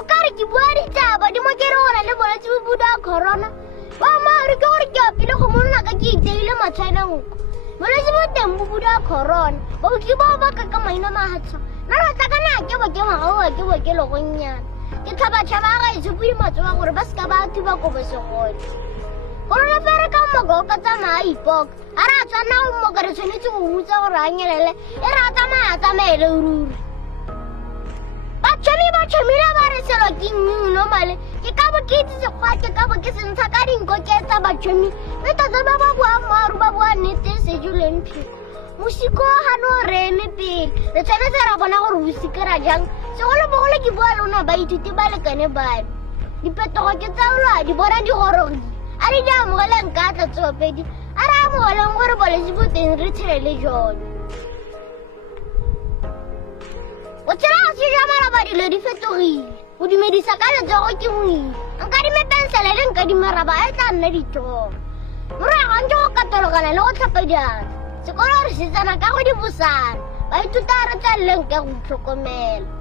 o ka re ke bua ditaba di mo ke re gona le bolwetse bo buda corona ba maare ke gore ke apile go monna ka ke iteile matshwaneng bolwetse bo teng bo buda corona baoki bao ba ka maina mahatsha nna rata ka na ke ke logonyana ke tlhabatšhaba ga e tshepodi matsoba gore ba seka ba thuba kobo segole gorona fere ka mmogo o ka tsamaya ipoka a re a tshwanna go mmoka re tshwanetse go mutsa gore a nyelele e re a tsamaya tsamaele ruri batšhomile ba re selo ke nngno male ke ka bo ke itse sekgwa ke ka bo ke sentsha ka dinko ke etsa batšhomi mme tota ba ba boa maaru ba boa nnete sejoleng phiko mosiko gane o re eme pele re tshwanetse ra bona gore bosike ra jang segolobogolo ke bua le ona baithuti ba lekane bane diphetogo ke tsaolwa di bona di gorogile a di di amogeleng ka tlatsopedi a re amogeleng gore bolwetse bo teng re tshele jone o tshela go seja maraba dilo di fetogile go dumedisa ka letsogo ke moile nka dime pensele le nka dimaraba a e tla nna ditong moragantse go katologana le go tlhapa diatla sekolo re setsana ka go di bosana baithuta re tsaleleng ka go itlhokomela